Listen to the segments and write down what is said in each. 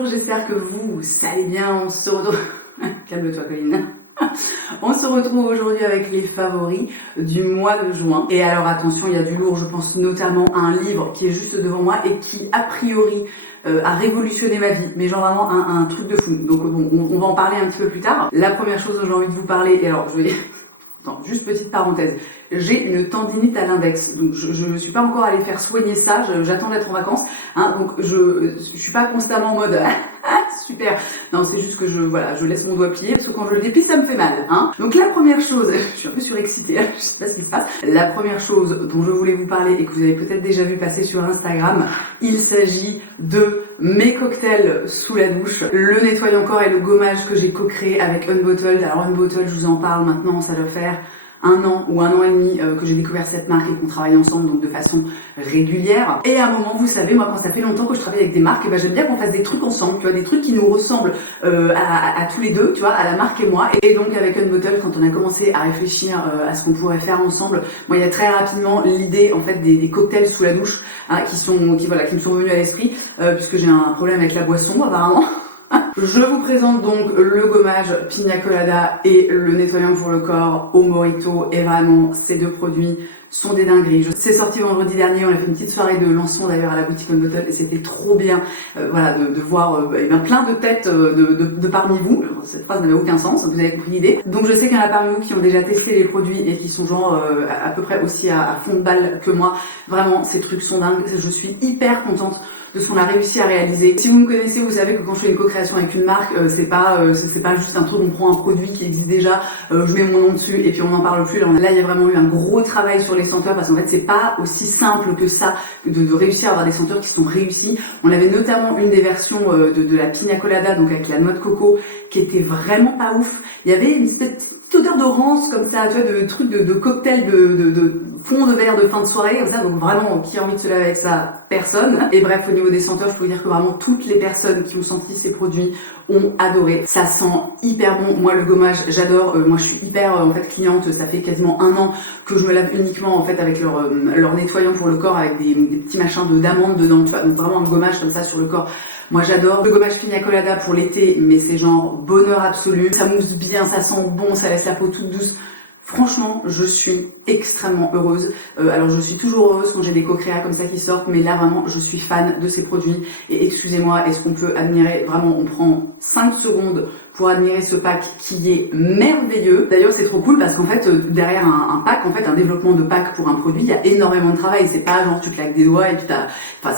bonjour, j'espère que vous allez bien, on se retrouve... Calme-toi Colline. On se retrouve aujourd'hui avec les favoris du mois de juin. Et alors attention, il y a du lourd, je pense notamment à un livre qui est juste devant moi et qui a priori a révolutionné ma vie, mais genre vraiment un truc de fou. Donc bon, on va en parler un petit peu plus tard. La première chose dont j'ai envie de vous parler, et alors je vais... Attends, juste petite parenthèse, j'ai une tendinite à l'index, donc je suis pas encore allée faire soigner ça, j'attends d'être en vacances, hein, donc je suis pas constamment en mode super, non c'est juste que je laisse mon doigt plier, parce que quand je le déplie ça me fait mal, hein. Donc la première chose, je suis un peu surexcitée, je sais pas ce qui se passe, la première chose dont je voulais vous parler et que vous avez peut-être déjà vu passer sur Instagram, il s'agit de mes cocktails sous la douche, le nettoyant corps et le gommage que j'ai co-créé avec Unbottled. Alors Unbottled, je vous en parle maintenant, ça doit faire 1 an ou 1 an et demi que j'ai découvert cette marque et qu'on travaille ensemble, donc de façon régulière. Et à un moment, vous savez, moi quand ça fait longtemps que je travaille avec des marques, et ben j'aime bien qu'on fasse des trucs ensemble, tu vois, des trucs qui nous ressemblent à tous les deux, tu vois, à la marque et moi. Et donc avec Unbottled, quand on a commencé à réfléchir à ce qu'on pourrait faire ensemble, moi il y a très rapidement l'idée en fait des cocktails sous la douche hein, qui me sont venus à l'esprit puisque j'ai un problème avec la boisson apparemment. Je vous présente donc le gommage Pina Colada et le nettoyant pour le corps au Mojito, et vraiment ces deux produits sont des dingueries. C'est sorti vendredi dernier, on a fait une petite soirée de lancement d'ailleurs à la boutique Unbottled et c'était trop bien de voir plein de têtes de parmi vous. Cette phrase n'avait aucun sens, vous avez compris l'idée. Donc je sais qu'il y en a parmi vous qui ont déjà testé les produits et qui sont genre à peu près aussi à fond de balle que moi. Vraiment ces trucs sont dingues, je suis hyper contente de ce qu'on a réussi à réaliser. Si vous me connaissez, vous savez que quand je fais une co-création avec une marque, c'est pas juste un truc, on prend un produit qui existe déjà, je mets mon nom dessus et puis on n'en parle plus. Là, il y a vraiment eu un gros travail sur les senteurs parce qu'en fait, c'est pas aussi simple que ça de réussir à avoir des senteurs qui sont réussies. On avait notamment une des versions de la Pina Colada, donc avec la noix de coco, qui était vraiment pas ouf. Il y avait une petite odeur de rance comme ça, tu vois, de trucs de cocktail de fond de verre de fin de soirée, comme ça. Donc vraiment, qui a envie de se laver avec ça? Personne. Et bref, au niveau des senteurs, je peux vous dire que vraiment toutes les personnes qui ont senti ces produits ont adoré. Ça sent hyper bon. Moi, le gommage, j'adore. Moi, je suis hyper en fait cliente. Ça fait quasiment 1 an que je me lave uniquement en fait avec leur nettoyant pour le corps avec des petits machins d'amandes dedans, tu vois. Donc vraiment un gommage comme ça sur le corps. Moi, j'adore le gommage Pina Colada pour l'été, mais c'est genre bonheur absolu. Ça mousse bien, ça sent bon, ça laisse la peau toute douce. Franchement, je suis extrêmement heureuse. Alors, je suis toujours heureuse quand j'ai des co-créas comme ça qui sortent, mais là, vraiment, je suis fan de ces produits. Et excusez-moi, est-ce qu'on peut admirer, vraiment, on prend 5 secondes pour admirer ce pack qui est merveilleux. D'ailleurs, c'est trop cool parce qu'en fait, derrière un pack, en fait, un développement de pack pour un produit, il y a énormément de travail. C'est pas genre tu claques des doigts et puis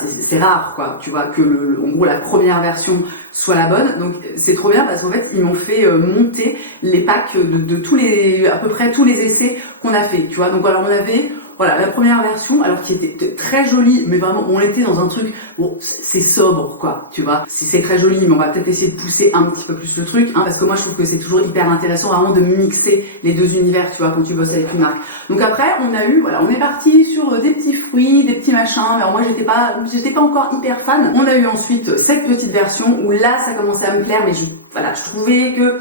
c'est rare, quoi. Tu vois, que en gros, la première version soit la bonne. Donc, c'est trop bien parce qu'en fait, ils m'ont fait monter les packs de à peu près tous les essais qu'on a fait, tu vois. Donc, alors, on avait, voilà, la première version, alors qui était très jolie, mais vraiment, on était dans un truc, bon, c'est sobre, quoi, tu vois. C'est très joli, mais on va peut-être essayer de pousser un petit peu plus le truc, hein, parce que moi, je trouve que c'est toujours hyper intéressant, vraiment, de mixer les deux univers, tu vois, quand tu bosses avec une marque. Donc après, on est parti sur des petits fruits, des petits machins, mais alors moi, j'étais pas encore hyper fan. On a eu ensuite cette petite version où là, ça commençait à me plaire, mais je trouvais que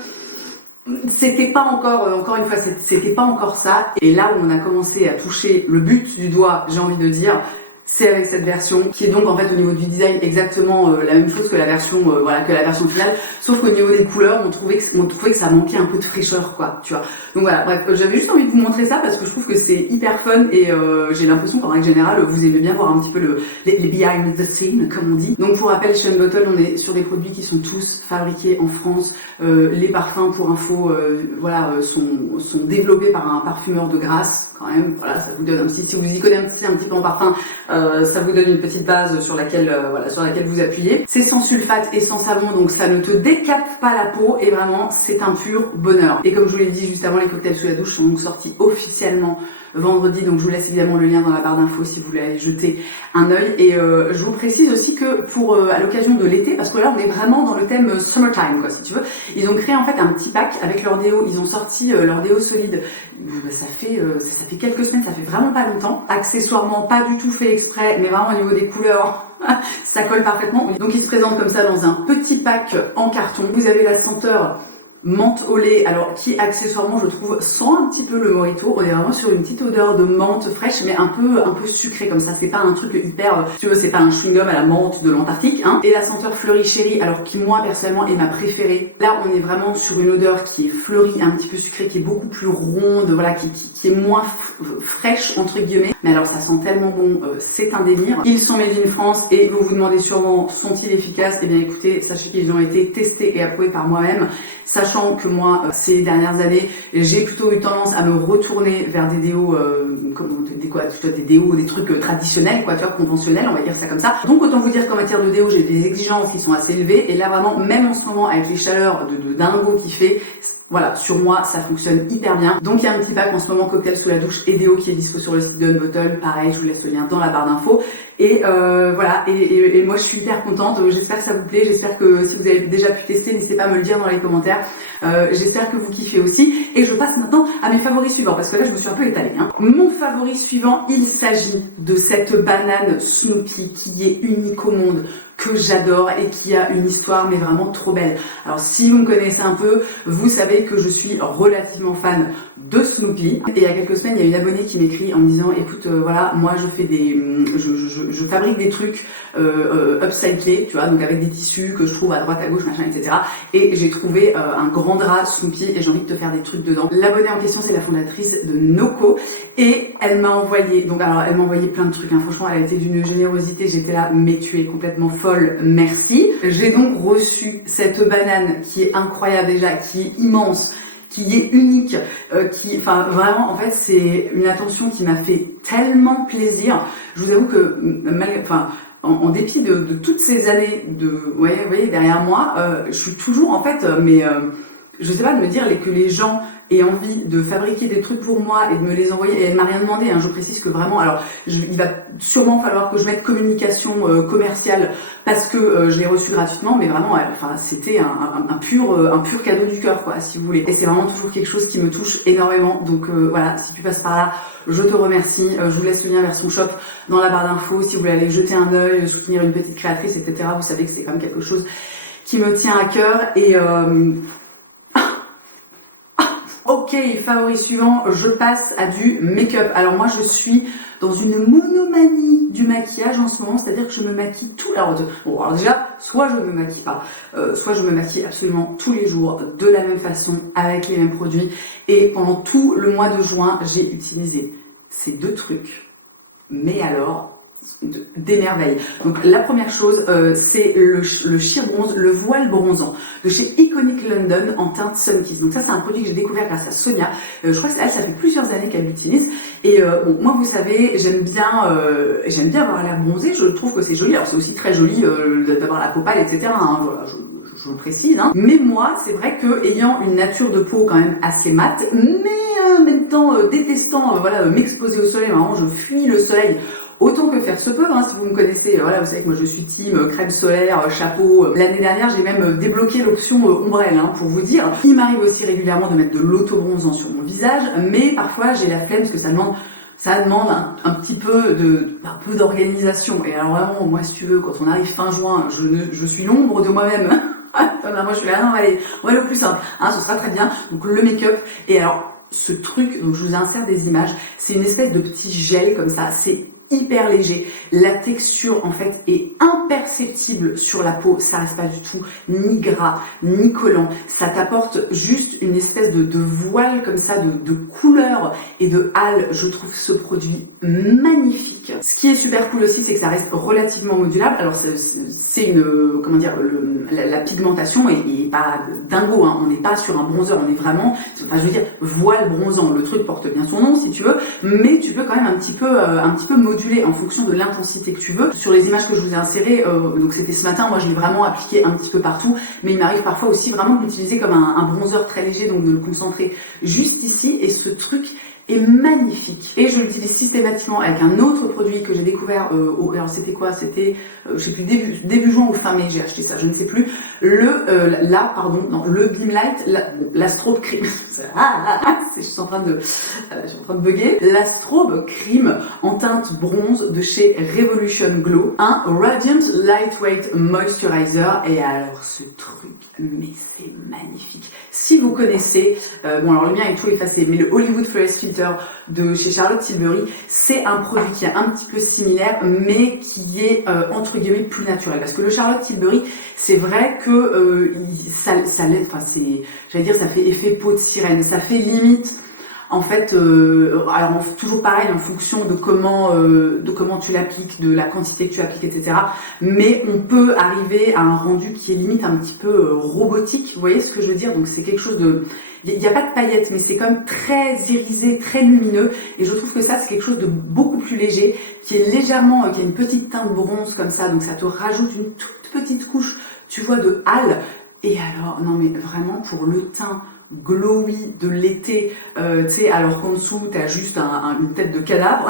c'était pas encore une fois, c'était pas encore ça. Et là où on a commencé à toucher le but du doigt, j'ai envie de dire, c'est avec cette version qui est donc en fait au niveau du design exactement la même chose que la version finale, sauf qu'au niveau des couleurs on trouvait que ça manquait un peu de fraîcheur, quoi, tu vois. Donc voilà, bref, j'avais juste envie de vous montrer ça parce que je trouve que c'est hyper fun et j'ai l'impression qu'en règle générale vous aimez bien voir un petit peu les behind the scene comme on dit. Donc pour rappel, chez Unbottled on est sur des produits qui sont tous fabriqués en France. Les parfums, pour info, sont développés par un parfumeur de Grasse. Quand même, voilà, ça vous donne un petit, si vous y connaissez un petit peu en parfum, ça vous donne une petite base sur laquelle vous appuyez. C'est sans sulfate et sans savon, donc ça ne te décapte pas la peau et vraiment c'est un pur bonheur. Et comme je vous l'ai dit juste avant, les cocktails sous la douche sont donc sortis officiellement vendredi, donc je vous laisse évidemment le lien dans la barre d'infos si vous voulez aller jeter un œil. Et je vous précise aussi que pour à l'occasion de l'été, parce que là on est vraiment dans le thème summertime, quoi, si tu veux, ils ont créé en fait un petit pack avec leur déo. Ils ont sorti leur déo solide. Ça fait quelques semaines, ça fait vraiment pas longtemps. Accessoirement pas du tout fait exprès, mais vraiment au niveau des couleurs, ça colle parfaitement. Donc ils se présentent comme ça dans un petit pack en carton. Vous avez la senteur menthe au lait, alors qui accessoirement je trouve sent un petit peu le mojito. On est vraiment sur une petite odeur de menthe fraîche mais un peu sucrée comme ça. C'est pas un truc hyper, tu vois, c'est pas un chewing-gum à la menthe de l'Antarctique, hein. Et la senteur fleurie chérie, alors qui moi personnellement est ma préférée. Là on est vraiment sur une odeur qui est fleurie, un petit peu sucrée, qui est beaucoup plus ronde, voilà, qui est moins fraîche entre guillemets. Mais alors ça sent tellement bon, c'est un délire. Ils sont made in France et vous vous demandez sûrement sont-ils efficaces? Eh bien écoutez, sachez qu'ils ont été testés et approuvés par moi-même. Sachant que moi, ces dernières années, j'ai plutôt eu tendance à me retourner vers des déos, des déos, des trucs traditionnels, quoi, tu vois, conventionnels, on va dire ça comme ça. Donc autant vous dire qu'en matière de déo, j'ai des exigences qui sont assez élevées. Et là vraiment, même en ce moment, avec les chaleurs de dingo qu'il fait, voilà, sur moi, ça fonctionne hyper bien. Donc il y a un petit pack en ce moment, cocktail sous la douche et déo qui est dispo sur le site de Unbottle. Pareil, je vous laisse le lien dans la barre d'infos. Et voilà, et moi je suis hyper contente. J'espère que ça vous plaît. J'espère que si vous avez déjà pu tester, n'hésitez pas à me le dire dans les commentaires. J'espère que vous kiffez aussi. Et je passe maintenant à mes favoris suivants parce que là je me suis un peu étalée, hein. Mon favori suivant, il s'agit de cette banane Snoopy qui est unique au monde, que j'adore et qui a une histoire mais vraiment trop belle. Alors si vous me connaissez un peu, vous savez que je suis relativement fan de Snoopy. Et il y a quelques semaines, il y a une abonnée qui m'écrit en me disant écoute, voilà, moi je fais je fabrique des trucs upcyclés, tu vois, donc avec des tissus que je trouve à droite à gauche, machin, etc. Et j'ai trouvé un grand drap Snoopy et j'ai envie de te faire des trucs dedans. L'abonnée en question, c'est la fondatrice de Noko et elle m'a envoyé, donc alors elle m'a envoyé plein de trucs, hein. Franchement, elle a été d'une générosité, j'étais là, mais tu es complètement folle, merci. J'ai donc reçu cette banane qui est incroyable déjà, qui est immense, qui est unique, enfin vraiment, en fait, c'est une attention qui m'a fait tellement plaisir. Je vous avoue que, en dépit de toutes ces années vous voyez, derrière moi, je suis toujours, en fait, je sais pas, de me dire que les gens aient envie de fabriquer des trucs pour moi et de me les envoyer, et elle m'a rien demandé, hein, je précise que vraiment, alors, il va sûrement falloir que je mette communication commerciale parce que je l'ai reçu gratuitement, mais vraiment, enfin, c'était un pur cadeau du cœur, quoi, si vous voulez. Et c'est vraiment toujours quelque chose qui me touche énormément, donc voilà, si tu passes par là, je te remercie. Je vous laisse le lien vers son shop dans la barre d'infos, si vous voulez aller jeter un œil, soutenir une petite créatrice, etc. Vous savez que c'est quand même quelque chose qui me tient à cœur, et ok, favori suivant, je passe à du make-up. Alors moi je suis dans une monomanie du maquillage en ce moment, c'est-à-dire que je me maquille tout. Alors déjà, soit je me maquille pas, soit je me maquille absolument tous les jours, de la même façon, avec les mêmes produits. Et pendant tout le mois de juin, j'ai utilisé ces deux trucs. Mais alors, des merveilles. Donc la première chose, c'est le sheer bronze, le voile bronzant de chez Iconic London en teinte Sun Kiss. Donc ça, c'est un produit que j'ai découvert grâce à Sonia. Je crois que ça fait plusieurs années qu'elle l'utilise. Et bon, moi, vous savez, j'aime bien avoir l'air bronzé. Je trouve que c'est joli. Alors c'est aussi très joli d'avoir la peau pâle, etc. Hein, voilà, je le précise. Hein. Mais moi, c'est vrai que ayant une nature de peau quand même assez mate, mais en même temps détestant m'exposer au soleil, vraiment, je fuis le soleil autant que faire se peut, hein, si vous me connaissez, voilà, vous savez que moi je suis team crème solaire, chapeau. L'année dernière, j'ai même débloqué l'option ombrelle, hein, pour vous dire. Il m'arrive aussi régulièrement de mettre de l'auto-bronzant sur mon visage, mais parfois j'ai la flemme parce que ça demande un petit peu d'organisation. Et alors vraiment, moi si tu veux, quand on arrive fin juin, je suis l'ombre de moi-même. Moi je suis là, non, allez, on va le plus simple, hein, ce sera très bien. Donc le make-up, et alors ce truc, donc je vous insère des images, c'est une espèce de petit gel comme ça, c'est hyper léger. La texture en fait est imperceptible sur la peau, ça reste pas du tout ni gras ni collant, ça t'apporte juste une espèce de voile comme ça de couleur et de hale. Je trouve ce produit magnifique. Ce qui est super cool aussi, c'est que ça reste relativement modulable. Alors c'est une, comment dire, la pigmentation est pas dingo, hein. On n'est pas sur un bronzer, on est vraiment, enfin je veux dire, voile bronzant. Le truc porte bien son nom si tu veux, mais tu peux quand même un petit peu moduler en fonction de l'intensité que tu veux. Sur les images que je vous ai insérées, donc c'était ce matin, moi je l'ai vraiment appliqué un petit peu partout, mais il m'arrive parfois aussi vraiment de l'utiliser comme un bronzer très léger, donc de le concentrer juste ici, et ce truc est magnifique. Et je l'utilise systématiquement avec un autre produit que j'ai découvert, alors c'était quoi? C'était, je sais plus, début juin ou fin mai, j'ai acheté ça, je ne sais plus. Le Beam Light, la Strobe Cream. Je suis en train de bugger. La Strobe Cream en teinte bronze de chez Revolution Glow. Un Radiant Lightweight Moisturizer. Et alors ce truc, mais c'est magnifique. Si vous connaissez, bon alors le mien est tout effacé, mais le Hollywood Flawless Filter de chez Charlotte Tilbury, c'est un produit qui est un petit peu similaire, mais qui est entre guillemets plus naturel. Parce que le Charlotte Tilbury, c'est vrai que ça fait effet peau de sirène, ça fait limite. En fait, alors toujours pareil en fonction de comment tu l'appliques, de la quantité que tu appliques, etc. Mais on peut arriver à un rendu qui est limite un petit peu robotique. Vous voyez ce que je veux dire? Donc c'est quelque chose de, il n'y a pas de paillettes, mais c'est quand même très irisé, très lumineux. Et je trouve que ça c'est quelque chose de beaucoup plus léger, qui est légèrement, qui a une petite teinte bronze comme ça. Donc ça te rajoute une toute petite couche, tu vois, de hâle. Et alors, non mais vraiment pour le teint glowy de l'été, tu sais, alors qu'en dessous t'as juste une tête de cadavre.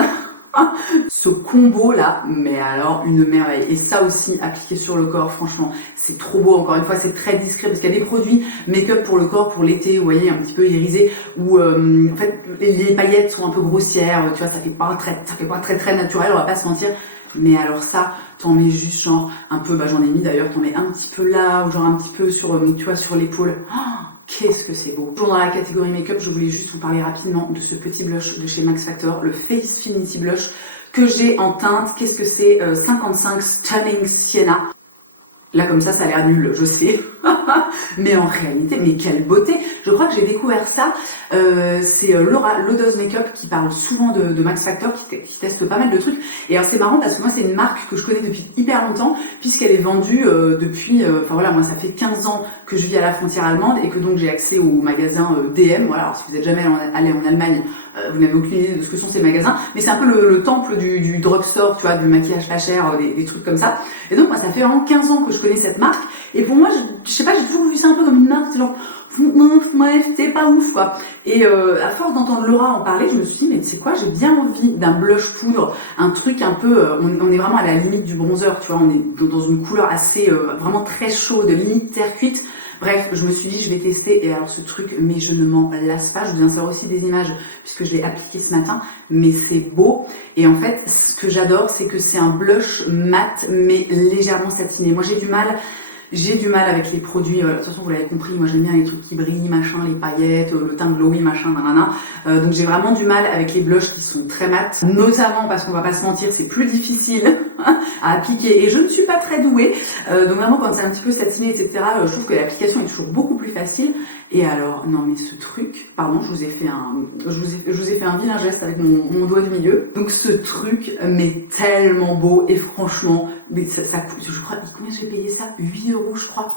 Ce combo là, mais alors une merveille. Et ça aussi appliqué sur le corps, franchement, c'est trop beau. Encore une fois, c'est très discret parce qu'il y a des produits make-up pour le corps pour l'été, vous voyez, un petit peu irisé, où en fait les paillettes sont un peu grossières, tu vois, ça fait pas très naturel, on va pas se mentir. Mais alors ça, t'en mets juste genre un peu, j'en ai mis d'ailleurs, t'en mets un petit peu là, ou genre un petit peu sur, tu vois, sur l'épaule. Oh, qu'est-ce que c'est beau. Toujours dans la catégorie make-up, je voulais juste vous parler rapidement de ce petit blush de chez Max Factor, le Facefinity Blush, que j'ai en teinte, qu'est-ce que c'est, 55 Stunning Sienna. Là, comme ça a l'air nul, je sais. Mais en réalité, mais quelle beauté! Je crois que j'ai découvert ça. C'est Laura, l'Odeuse Makeup, qui parle souvent de Max Factor, qui teste pas mal de trucs. Et alors, c'est marrant parce que moi, c'est une marque que je connais depuis hyper longtemps, puisqu'elle est vendue depuis... Enfin voilà, moi, ça fait 15 ans que je vis à la frontière allemande et que donc j'ai accès au magasin DM. Voilà, alors si vous êtes jamais allé en Allemagne, vous n'avez aucune idée de ce que sont ces magasins. Mais c'est un peu le temple du drugstore, tu vois, du maquillage pas cher, des trucs comme ça. Et donc, moi, ça fait vraiment 15 ans que je connais cette marque. Et pour moi, je sais pas, j'ai toujours vu ça un peu comme une marque, c'est genre, bref, c'est pas ouf, quoi. Et à force d'entendre Laura en parler, je me suis dit, mais tu sais quoi, j'ai bien envie d'un blush poudre, un truc un peu, on est vraiment à la limite du bronzer, tu vois, on est dans une couleur assez, vraiment très chaude, limite terre cuite. Bref, je me suis dit, je vais tester, et alors ce truc, mais je ne m'en lasse pas, je vous insère aussi des images, puisque je l'ai appliqué ce matin, mais c'est beau, et en fait, ce que j'adore, c'est que c'est un blush mat, mais légèrement satiné. Moi, j'ai du mal avec les produits, de toute façon vous l'avez compris, moi j'aime bien les trucs qui brillent, machin, les paillettes, le teint glowy, machin, nanana. Donc j'ai vraiment du mal avec les blushs qui sont très mat, notamment parce qu'on va pas se mentir, c'est plus difficile à appliquer et je ne suis pas très douée. Donc vraiment quand c'est un petit peu satiné, etc., je trouve que l'application est toujours beaucoup plus facile. Et alors, non mais ce truc, pardon, je vous ai fait un vilain geste avec mon doigt du milieu. Donc ce truc, mais tellement beau et franchement, mais ça coûte, je crois, combien j'ai payé ça? 8 €, je crois.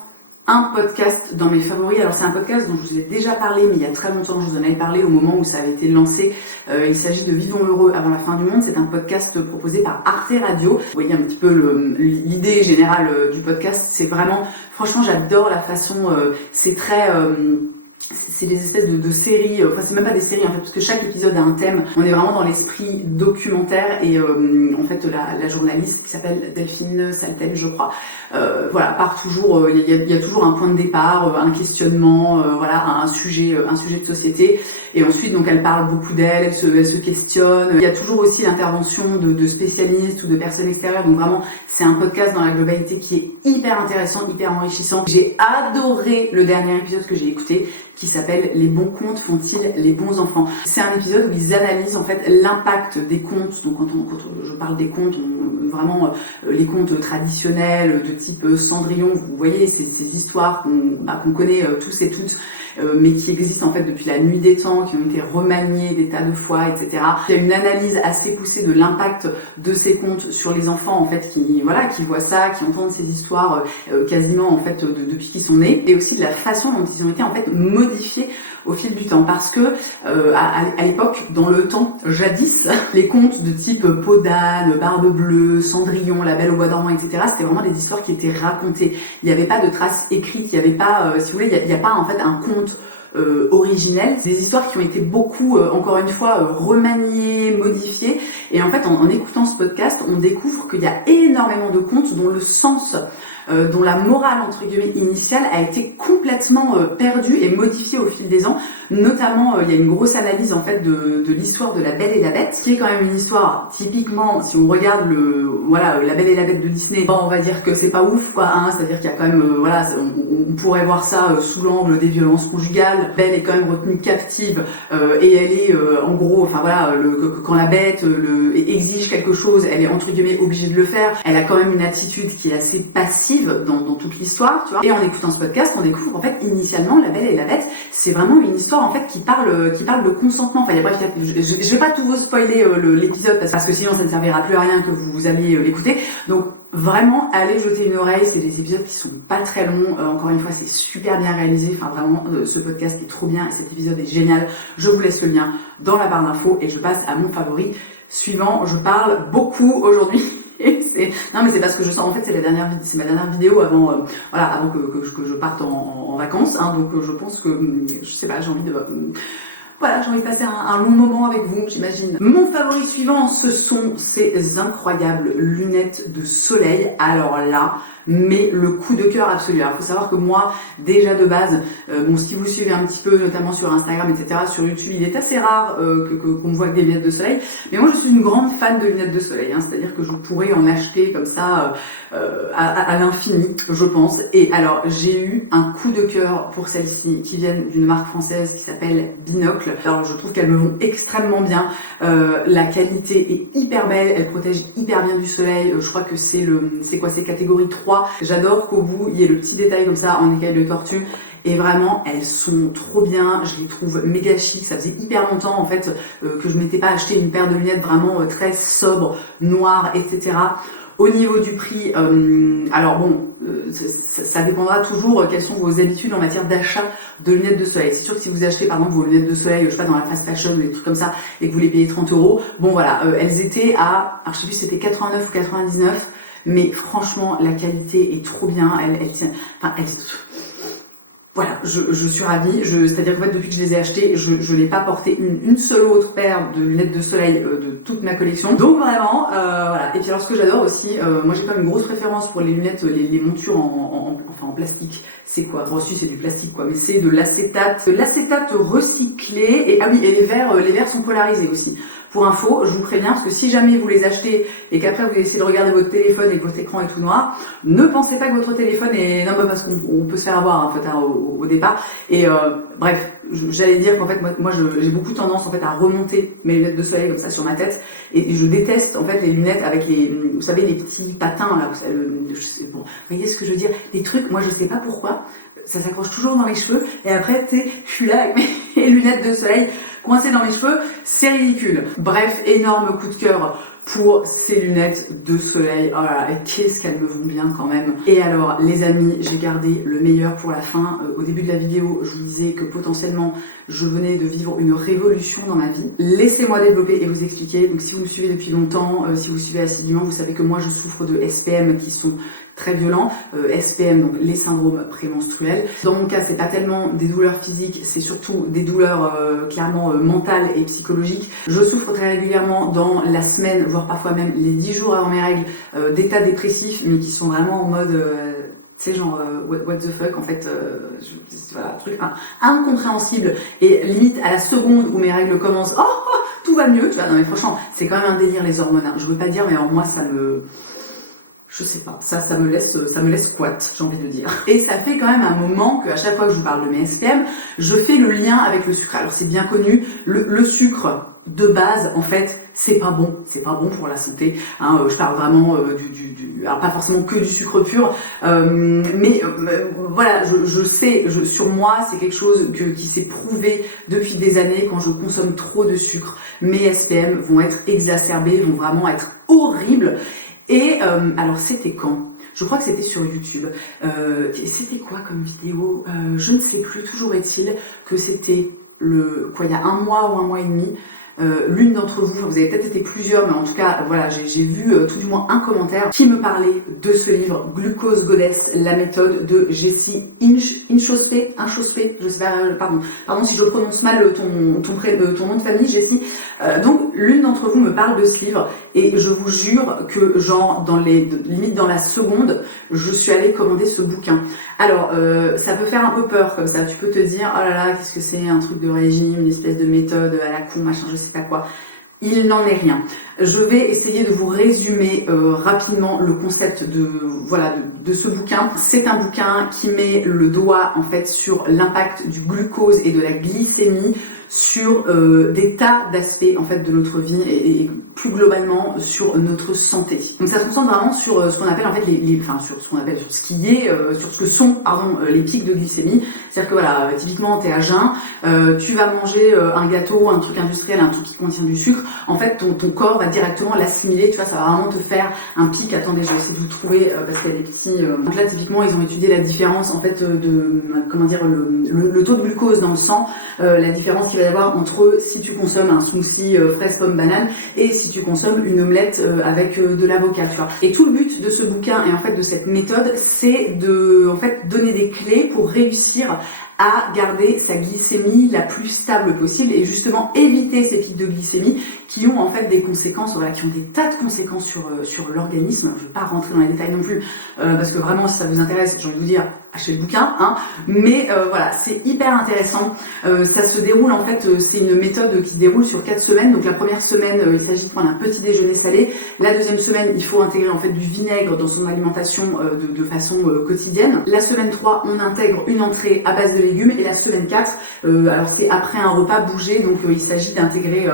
Un podcast dans mes favoris. Alors c'est un podcast dont je vous ai déjà parlé, mais il y a très longtemps, je vous en avais parlé au moment où ça avait été lancé. Il s'agit de Vivons l'heureux avant la fin du monde. C'est un podcast proposé par Arte Radio. Vous voyez un petit peu l'idée générale du podcast. C'est vraiment, franchement, j'adore la façon. C'est très c'est des espèces de séries, enfin c'est même pas des séries en fait, parce que chaque épisode a un thème. On est vraiment dans l'esprit documentaire et en fait la journaliste qui s'appelle Delphine Salten, je crois, voilà, part toujours, il y a toujours un point de départ, un questionnement, voilà, un sujet de société, et ensuite donc elle parle beaucoup d'elle, elle se questionne. Il y a toujours aussi l'intervention de spécialistes ou de personnes extérieures, donc vraiment c'est un podcast dans la globalité qui est hyper intéressant, hyper enrichissant. J'ai adoré le dernier épisode que j'ai écouté, qui s'appelle « Les bons contes font-ils les bons enfants ?» C'est un épisode où ils analysent en fait l'impact des contes. Donc quand je parle des contes, vraiment les contes traditionnels de type Cendrillon, vous voyez ces histoires qu'on connaît tous et toutes, mais qui existent en fait depuis la nuit des temps, qui ont été remaniées des tas de fois, etc. Il y a une analyse assez poussée de l'impact de ces contes sur les enfants en fait, qui voient ça, qui entendent ces histoires quasiment en fait depuis qu'ils sont nés, et aussi de la façon dont ils ont été en fait modifiés au fil du temps, parce que à l'époque, dans le temps jadis, les contes de type Peau d'âne, Barbe bleue, Cendrillon, La Belle au bois dormant, etc., c'était vraiment des histoires qui étaient racontées. Il n'y avait pas de traces écrites, il n'y avait pas, si vous voulez, il n'y a pas en fait un conte originelles, des histoires qui ont été beaucoup, encore une fois, remaniées, modifiées. Et en fait, en écoutant ce podcast, on découvre qu'il y a énormément de contes dont le sens, dont la morale entre guillemets initiale a été complètement perdue et modifiée au fil des ans. Notamment, il y a une grosse analyse en fait de l'histoire de La Belle et la Bête, qui est quand même une histoire typiquement, si on regarde La Belle et la Bête de Disney, bon, on va dire que c'est pas ouf quoi, hein, c'est-à-dire qu'il y a quand même on pourrait voir ça sous l'angle des violences conjugales. Belle est quand même retenue captive et elle est en gros, quand la Bête exige quelque chose, elle est entre guillemets obligée de le faire. Elle a quand même une attitude qui est assez passive dans toute l'histoire, tu vois. Et en écoutant ce podcast, on découvre qu'en fait, initialement, La Belle et la Bête, c'est vraiment une histoire en fait qui parle de consentement. Enfin, bref, je vais pas tout vous spoiler l'épisode parce que sinon ça ne servira plus à rien que vous alliez l'écouter. Donc vraiment, allez jeter une oreille. C'est des épisodes qui sont pas très longs. Encore une fois, c'est super bien réalisé. Enfin, vraiment, ce podcast est trop bien et cet épisode est génial. Je vous laisse le lien dans la barre d'infos et je passe à mon favori suivant. Je parle beaucoup aujourd'hui. Non mais c'est parce que je sens en fait c'est ma dernière vidéo avant que je parte en vacances, hein, donc je pense que je sais pas, j'ai envie de passer un long moment avec vous, j'imagine. Mon favori suivant, ce sont ces incroyables lunettes de soleil. Alors là, mais le coup de cœur absolu. Alors, il faut savoir que moi, déjà de base, si vous suivez un petit peu, notamment sur Instagram, etc., sur YouTube, il est assez rare qu'on me voit avec des lunettes de soleil. Mais moi, je suis une grande fan de lunettes de soleil. Hein, c'est-à-dire que je pourrais en acheter comme ça à l'infini, je pense. Et alors, j'ai eu un coup de cœur pour celles-ci qui viennent d'une marque française qui s'appelle Binocle. Alors, je trouve qu'elles me vont extrêmement bien. La qualité est hyper belle. Elle protège hyper bien du soleil. Je crois que c'est catégorie 3. J'adore qu'au bout, il y ait le petit détail comme ça en écaille de tortue. Et vraiment, elles sont trop bien. Je les trouve méga chic. Ça faisait hyper longtemps, en fait, que je m'étais pas acheté une paire de lunettes vraiment très sobre, noires, etc. Au niveau du prix, ça dépendra toujours quelles sont vos habitudes en matière d'achat de lunettes de soleil. C'est sûr que si vous achetez par exemple vos lunettes de soleil, je sais pas, dans la fast fashion ou des trucs comme ça, et que vous les payez 30 €, elles étaient à, alors je sais plus si c'était 89 ou 99, mais franchement la qualité est trop bien. Voilà, je suis ravie. C'est-à-dire qu'en fait, depuis que je les ai achetées, je n'ai pas porté une seule autre paire de lunettes de soleil de toute ma collection. Donc vraiment, voilà. Et puis alors, ce que j'adore aussi, moi j'ai quand même une grosse préférence pour les lunettes, les montures en plastique. C'est quoi? Bon, si c'est du plastique quoi, mais c'est de l'acétate recyclé. Et ah oui, et les verres sont polarisés aussi. Pour info, je vous préviens, parce que si jamais vous les achetez et qu'après vous essayez de regarder votre téléphone et que votre écran est tout noir, ne pensez pas que votre téléphone est... Non, parce qu'on peut se faire avoir en fait au départ. Et bref, j'allais dire qu'en fait moi j'ai beaucoup tendance en fait à remonter mes lunettes de soleil comme ça sur ma tête et je déteste en fait les lunettes avec vous savez les petits patins là, vous voyez ce que je veux dire, des trucs, moi je sais pas pourquoi ça s'accroche toujours dans les cheveux et après tu sais je suis là avec mes lunettes de soleil coincées dans mes cheveux, c'est ridicule. Bref, énorme coup de cœur pour ces lunettes de soleil. Oh là là, et qu'est-ce qu'elles me vont bien quand même. Et alors les amis, j'ai gardé le meilleur pour la fin. Au début de la vidéo, je vous disais que potentiellement je venais de vivre une révolution dans ma vie. Laissez-moi développer et vous expliquer. Donc si vous me suivez depuis longtemps, si vous suivez assidûment, vous savez que moi je souffre de SPM qui sont très violents. SPM, donc les syndromes prémenstruels. Dans mon cas, c'est pas tellement des douleurs physiques, c'est surtout des douleurs clairement mentales et psychologiques. Je souffre très régulièrement dans la semaine, voire parfois même les 10 jours avant mes règles, d'états dépressifs, mais qui sont vraiment en mode... tu sais, genre, what the fuck, en fait, voilà, truc incompréhensible, et limite à la seconde où mes règles commencent, tout va mieux, tu vois, non mais franchement, c'est quand même un délire les hormones, hein. Je veux pas dire, mais alors moi, je sais pas, ça me laisse squat, j'ai envie de dire. Et ça fait quand même un moment qu'à chaque fois que je vous parle de mes SPM, je fais le lien avec le sucre. Alors c'est bien connu, le sucre de base, en fait, c'est pas bon pour la santé. Hein, je parle vraiment alors pas forcément que du sucre pur, mais voilà, je sais, sur moi, c'est quelque chose qui s'est prouvé depuis des années. Quand je consomme trop de sucre, mes SPM vont être exacerbés, vont vraiment être horribles. Et alors c'était quand? Je crois que c'était sur YouTube. C'était quoi comme vidéo? Je ne sais plus. Toujours est-il que c'était il y a un mois ou un mois et demi. l'une d'entre vous, vous avez peut-être été plusieurs, mais en tout cas, voilà, j'ai vu tout du moins un commentaire qui me parlait de ce livre, Glucose Goddess, la méthode de Jessie Inchospé, je sais pas, pardon si je prononce mal ton nom de famille, Jessie. Donc, l'une d'entre vous me parle de ce livre, et je vous jure que, genre, limite dans la seconde, je suis allée commander ce bouquin. Alors, ça peut faire un peu peur comme ça, tu peux te dire, oh là là, qu'est-ce que c'est, un truc de régime, une espèce de méthode à la con, machin, je sais pas quoi. Il n'en est rien. Je vais essayer de vous résumer rapidement le concept de ce bouquin. C'est un bouquin qui met le doigt en fait sur l'impact du glucose et de la glycémie sur des tas d'aspects en fait de notre vie et plus globalement sur notre santé. Donc ça se concentre vraiment sur ce qu'on appelle en fait sur ce que sont les pics de glycémie. C'est-à-dire que voilà, typiquement t'es à jeun, tu vas manger un gâteau, un truc industriel, un truc qui contient du sucre. En fait, ton corps va directement l'assimiler, tu vois, ça va vraiment te faire un pic. Attendez, je vais essayer de vous trouver parce qu'il y a des petits. Donc là, typiquement, ils ont étudié la différence en fait le taux de glucose dans le sang, la différence qu'il va y avoir entre si tu consommes un smoothie fraise pomme banane et si tu consommes une omelette avec de l'avocat, tu vois. Et tout le but de ce bouquin et en fait de cette méthode, c'est de en fait donner des clés pour réussir à garder sa glycémie la plus stable possible et justement éviter ces pics de glycémie qui ont en fait des conséquences, qui ont des tas de conséquences sur l'organisme. Je ne vais pas rentrer dans les détails non plus parce que vraiment si ça vous intéresse, j'ai envie de vous dire achetez le bouquin, mais voilà, c'est hyper intéressant. Ça se déroule en fait, c'est une méthode qui se déroule sur 4 semaines. Donc la première semaine, il s'agit de prendre un petit déjeuner salé. La deuxième semaine, il faut intégrer en fait du vinaigre dans son alimentation de façon quotidienne. La semaine 3, on intègre une entrée à base de légumes, et la semaine 4, alors c'est après un repas bougé, donc il s'agit d'intégrer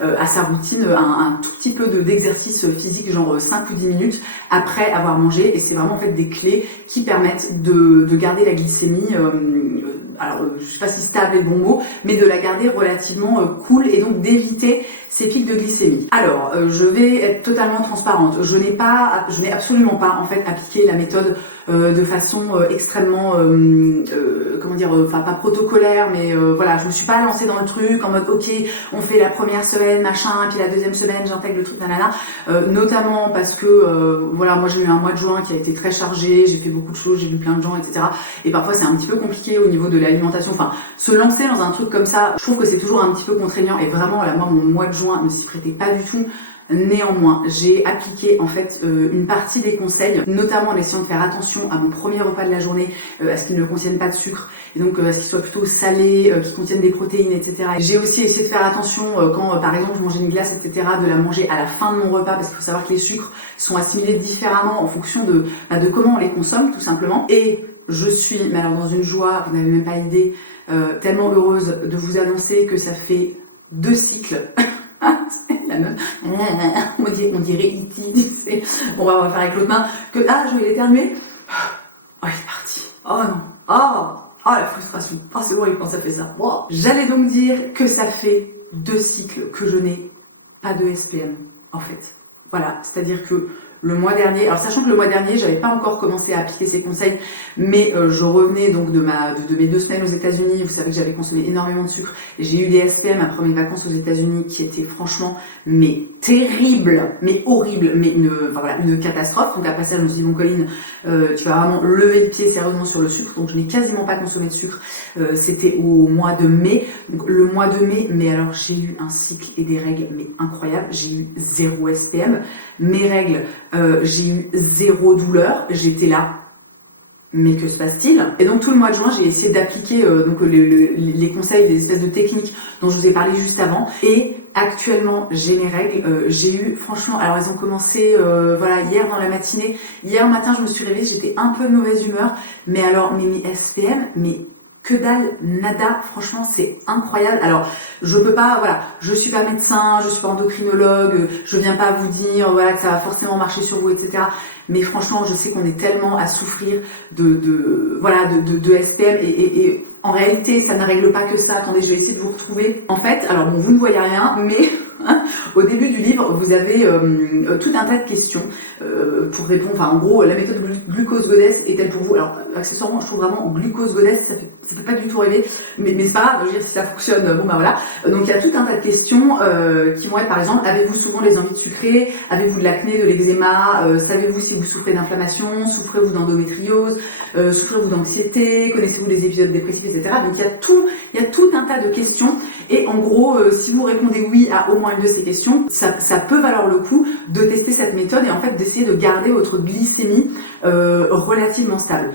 à sa routine un tout petit peu d'exercice physique, genre 5 ou 10 minutes après avoir mangé, et c'est vraiment en fait des clés qui permettent de garder la glycémie, alors je sais pas si stable est le bon mot, mais de la garder relativement cool et donc d'éviter ces pics de glycémie. Alors je vais être totalement transparente, je n'ai absolument pas en fait appliqué la méthode de façon extrêmement pas protocolaire, mais voilà, je me suis pas lancée dans le truc en mode ok, on fait la première semaine machin, puis la deuxième semaine j'intègre le truc nanana, notamment parce que voilà, moi j'ai eu un mois de juin qui a été très chargé, j'ai fait beaucoup de choses, j'ai vu plein de gens, etc. Et parfois c'est un petit peu compliqué au niveau de l'alimentation, enfin se lancer dans un truc comme ça, je trouve que c'est toujours un petit peu contraignant, et vraiment là, moi mon mois de juin ne s'y prêtait pas du tout. Néanmoins, j'ai appliqué en fait une partie des conseils, notamment en essayant de faire attention à mon premier repas de la journée, à ce qu'il ne contienne pas de sucre, et donc à ce qu'il soit plutôt salé, qu'il contienne des protéines, etc. J'ai aussi essayé de faire attention quand par exemple je mangeais une glace, etc., de la manger à la fin de mon repas, parce qu'il faut savoir que les sucres sont assimilés différemment en fonction de comment on les consomme, tout simplement. Et je suis, mais alors dans une joie, vous n'avez même pas idée, tellement heureuse de vous annoncer que ça fait 2 cycles. La meuf, on dirait E.T., tu sais. Bon, on va faire avec l'autre main. Je vais l'éternuer. Oh, il est parti. Oh non. Oh, la frustration. Oh, c'est horrible quand ça fait ça. Oh. J'allais donc dire que ça fait 2 cycles que je n'ai pas de SPM, en fait. Voilà, c'est-à-dire que le mois dernier, alors sachant que le mois dernier, j'avais pas encore commencé à appliquer ces conseils, mais je revenais donc de mes 2 semaines aux États-Unis. Vous savez que j'avais consommé énormément de sucre et j'ai eu des SPM après mes vacances aux États-Unis qui étaient franchement mais terribles, mais horribles, mais une catastrophe. Donc après ça, je me suis dit bon Colline, tu vas vraiment lever le pied sérieusement sur le sucre. Donc je n'ai quasiment pas consommé de sucre. C'était au mois de mai. Donc le mois de mai, mais alors j'ai eu un cycle et des règles mais incroyables. J'ai eu 0 SPM. Mes règles, j'ai eu 0 douleur, j'étais là, mais que se passe-t-il? Et donc tout le mois de juin, j'ai essayé d'appliquer les conseils, des espèces de techniques dont je vous ai parlé juste avant, et actuellement j'ai mes règles, j'ai eu franchement, alors elles ont commencé hier dans la matinée, hier matin je me suis réveillée, j'étais un peu de mauvaise humeur, mais alors mes SPM, mais que dalle, nada, franchement c'est incroyable. Alors je peux pas, voilà, je suis pas médecin, je suis pas endocrinologue, je viens pas vous dire voilà que ça va forcément marcher sur vous, etc. Mais franchement je sais qu'on est tellement à souffrir de SPM et en réalité ça ne règle pas que ça. Attendez, je vais essayer de vous retrouver. En fait, alors bon, vous ne voyez rien, mais Au début du livre, vous avez tout un tas de questions pour répondre. Enfin, en gros, la méthode glucose goddess est-elle pour vous? Alors, accessoirement, je trouve vraiment glucose goddess, ça fait pas du tout rêver, mais c'est pas grave. Je veux dire, si ça fonctionne, bon bah voilà. Donc, il y a tout un tas de questions qui vont être, par exemple, avez-vous souvent les envies de sucrer? Avez-vous de l'acné, de l'eczéma? Savez-vous si vous souffrez d'inflammation? Souffrez-vous d'endométriose? Souffrez-vous d'anxiété? Connaissez-vous des épisodes dépressifs, etc. Donc, il y a tout un tas de questions. Et en gros, si vous répondez oui à au moins une de ces questions, ça peut valoir le coup de tester cette méthode et en fait d'essayer de garder votre glycémie relativement stable.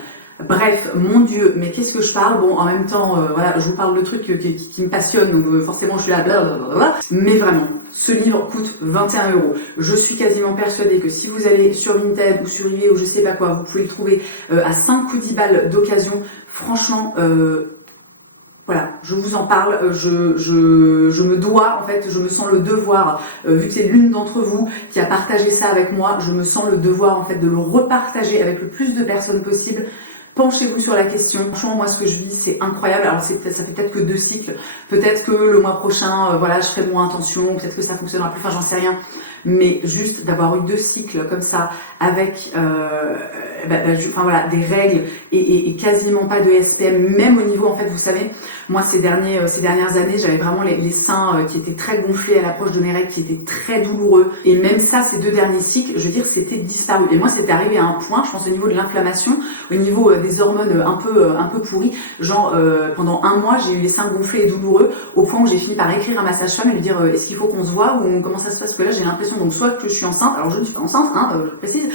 Bref, mon Dieu, mais qu'est-ce que je parle? Bon, en même temps, voilà, je vous parle de trucs qui me passionnent, donc forcément je suis là, blablabla. Mais vraiment, ce livre coûte 21 €. Je suis quasiment persuadée que si vous allez sur Vinted ou sur eBay ou je sais pas quoi, vous pouvez le trouver à 5 ou 10 balles d'occasion. Franchement, voilà, je vous en parle, je me dois, en fait, je me sens le devoir, vu que c'est l'une d'entre vous qui a partagé ça avec moi, je me sens le devoir, en fait, de le repartager avec le plus de personnes possible. Penchez-vous sur la question. Franchement, moi, ce que je vis, c'est incroyable. Alors, ça fait peut-être que 2 cycles. Peut-être que le mois prochain, voilà, je ferai moins attention. Peut-être que ça fonctionnera plus. Enfin, j'en sais rien. Mais juste d'avoir eu 2 cycles comme ça, avec, enfin voilà, des règles et quasiment pas de SPM, même au niveau, en fait, vous savez, moi, ces dernières années, j'avais vraiment les seins qui étaient très gonflés à l'approche de mes règles, qui étaient très douloureux. Et même ça, ces 2 derniers cycles, je veux dire, c'était disparu. Et moi, c'était arrivé à un point, je pense, au niveau de l'inflammation, au niveau des hormones un peu pourries, genre pendant 1 mois j'ai eu les seins gonflés et douloureux au point où j'ai fini par écrire à ma sage-femme et lui dire est-ce qu'il faut qu'on se voit ou comment ça se passe, parce que là j'ai l'impression donc soit que je suis enceinte, alors je ne suis pas enceinte, je précise,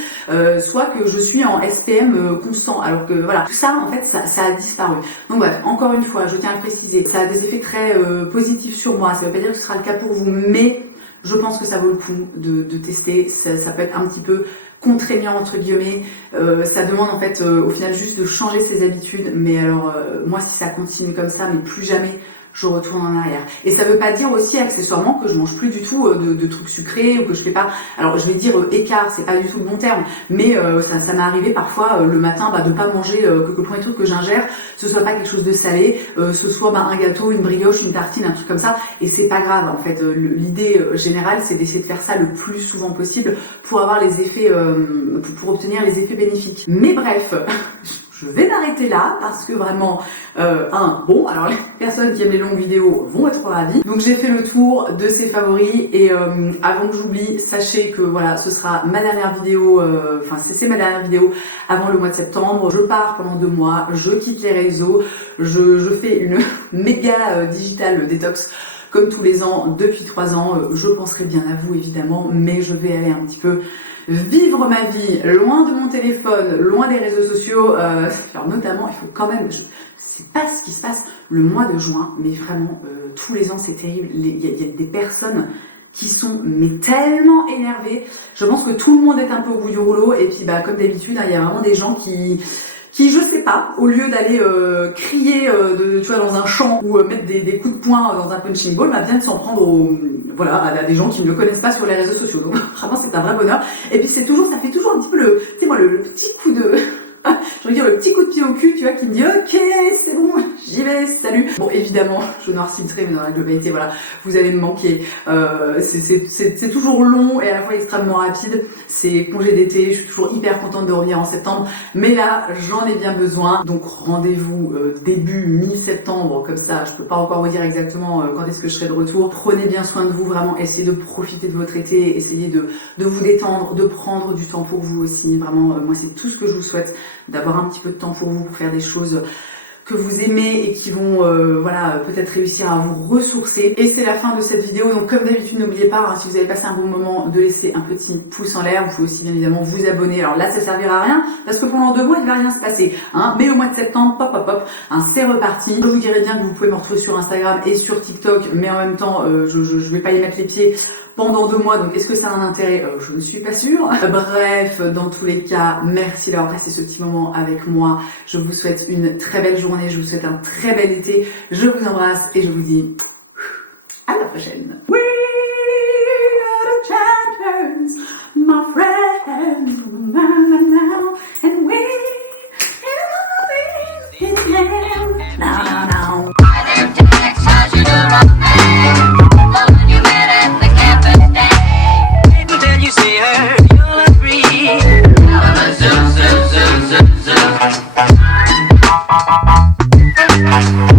soit que je suis en SPM constant, alors que voilà, tout ça en fait ça a disparu. Donc bref, encore une fois, je tiens à le préciser, ça a des effets très positifs sur moi, ça veut pas dire que ce sera le cas pour vous, mais je pense que ça vaut le coup de tester, ça peut être un petit peu contraignant entre guillemets, ça demande en fait au final juste de changer ses habitudes, mais alors moi si ça continue comme ça, mais plus jamais je retourne en arrière. Et ça veut pas dire aussi accessoirement que je mange plus du tout de trucs sucrés ou que je fais pas, alors je vais dire écart, c'est pas du tout le bon terme, mais ça m'est arrivé parfois le matin de pas manger que le premier truc que j'ingère ce soit pas quelque chose de salé, ce soit un gâteau, une brioche, une tartine, un truc comme ça, et c'est pas grave en fait. L'idée générale c'est d'essayer de faire ça le plus souvent possible pour avoir les effets, pour obtenir les effets bénéfiques. Mais bref, je vais m'arrêter là parce que vraiment, bon, alors les personnes qui aiment les longues vidéos vont être ravies. Donc j'ai fait le tour de ces favoris et avant que j'oublie, sachez que voilà, ce sera ma dernière vidéo, enfin c'est ma dernière vidéo avant le mois de septembre. Je pars pendant 2 mois, je quitte les réseaux, je fais une méga digital détox. Comme tous les ans, depuis 3 ans, je penserai bien à vous évidemment, mais je vais aller un petit peu vivre ma vie loin de mon téléphone, loin des réseaux sociaux. Alors notamment, il faut quand même, je sais pas ce qui se passe le mois de juin, mais vraiment tous les ans c'est terrible. Il y a des personnes qui sont mais tellement énervées. Je pense que tout le monde est un peu au bout du rouleau et puis comme d'habitude, il y a vraiment des gens qui je sais pas, au lieu d'aller crier tu vois, dans un champ ou mettre des coups de poing dans un punching ball, viennent s'en prendre à des gens qui ne le connaissent pas sur les réseaux sociaux. Donc vraiment c'est un vrai bonheur. Et puis ça fait toujours un petit peu le petit coup de je veux dire le petit coup de pied au cul, tu vois, qui me dit ok c'est bon, j'y vais, salut. Bon évidemment je narcitterai, mais dans la globalité voilà, vous allez me manquer. C'est toujours long et à la fois extrêmement rapide. C'est congé d'été, je suis toujours hyper contente de revenir en septembre, mais là j'en ai bien besoin. Donc rendez-vous début mi-septembre, comme ça je peux pas encore vous dire exactement quand est-ce que je serai de retour. Prenez bien soin de vous, vraiment essayez de profiter de votre été, essayez de vous détendre, de prendre du temps pour vous aussi. Vraiment moi c'est tout ce que je vous souhaite, d'avoir un petit peu de temps pour vous, pour faire des choses que vous aimez et qui vont peut-être réussir à vous ressourcer. Et c'est la fin de cette vidéo, donc comme d'habitude n'oubliez pas, si vous avez passé un bon moment, de laisser un petit pouce en l'air. Vous pouvez aussi bien évidemment vous abonner. Alors là ça servira à rien parce que pendant 2 mois il va rien se passer, mais au mois de septembre pop, c'est reparti. Je vous dirais bien que vous pouvez me retrouver sur Instagram et sur TikTok, mais en même temps je vais pas y mettre les pieds pendant 2 mois, donc est-ce que ça a un intérêt? Je ne suis pas sûre. Bref, dans tous les cas, merci d'avoir passé ce petit moment avec moi. Je vous souhaite une très belle journée, je vous souhaite un très bel été. Je vous embrasse et je vous dis à la prochaine. We are the champions, my friends, and we now. Has